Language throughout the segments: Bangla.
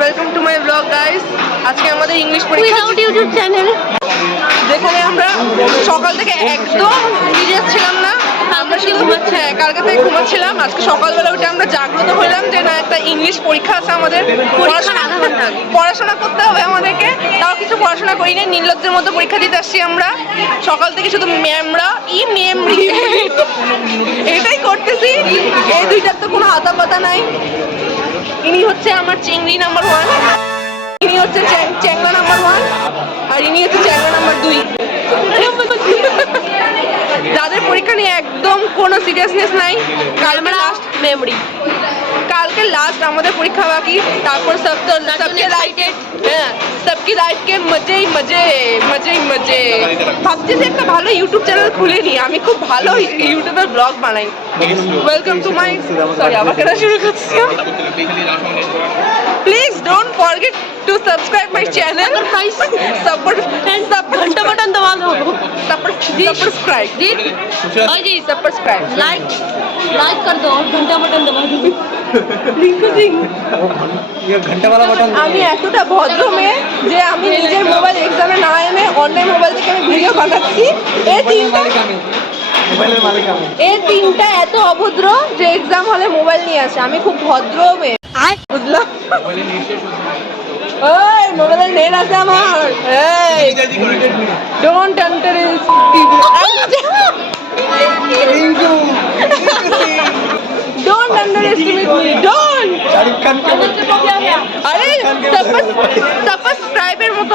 Welcome to my blog guys. আজকে আমাদের ইংলিশ পরীক্ষা ইউটিউব চ্যানেল, যেখানে আমরা সকাল থেকে একদম সিরিয়াস ছিলাম না। আমরা শুধু কালকে থেকে ঘুমাচ্ছিলাম। আজকে সকালবেলা উঠে আমরা জাগ্রত হইলাম যে না, একটা ইংলিশ পরীক্ষা আছে আমাদের, পড়াশোনা করতে হবে আমাদেরকে। তাও কিছু পড়াশোনা করি না, নির্লজ্জের মতো পরীক্ষা দিতে আসছি আমরা। সকাল থেকে শুধু ম্যামরা এটাই করতেছি। এই দুইটার তো কোনো আতা পাতা নাই। ইনি হচ্ছে আমার চিংড়ি নাম্বার 1, ইনি হচ্ছে চ্যাংলা নাম্বার 1, আর ইনি হচ্ছে চ্যাংলা নাম্বার 2। যাদের পরীক্ষা নিয়ে একদম কোনো সিরিয়াসনেস নাই। কালকে লাস্ট মেমরি, কালকে লাস্ট আমাদের পরীক্ষা বাকি। তারপর সবকে লাইফে, হ্যাঁ, সবকি লাইফকে মজেই মজে, মজেই মজে। ভাবছি যে একটা ভালো ইউটিউব চ্যানেল খুলে নিই। আমি খুব ভালো ইউটিউবের ব্লগ বানাই। ওয়েলকাম টু মাই, সরি আবার কেন শুরু করছি। Please don't forget to subscribe my channel. Support घंटा बटन दबा दो। Subscribe. और जी subscribe. लाइक कर दो और घंटा बटन दबा दो। ये घंटे वाला बटन। আমি এতটা ভদ্র মেয়ে যে আমি নিজের মোবাইল এক্সামে না এনে অনলাইন মোবাইল থেকে আমি ভিডিও বানাচ্ছি। এই তিনটা এত অভদ্র যে এক্সাম হলে মোবাইল নিয়ে আসে। আমি খুব ভদ্র মেয়ে, বুঝলাম? ওই মোবাইলের নেট আছে আমার। এই don't interest people, don't underestimate me, don't. Shahrukh Khan के अरे सब्सक्राइबर मत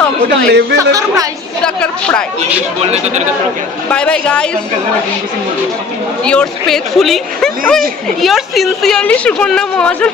सकर फ्राई। Bye bye guys, yours faithfully, yours sincerely Sukanya महाजन।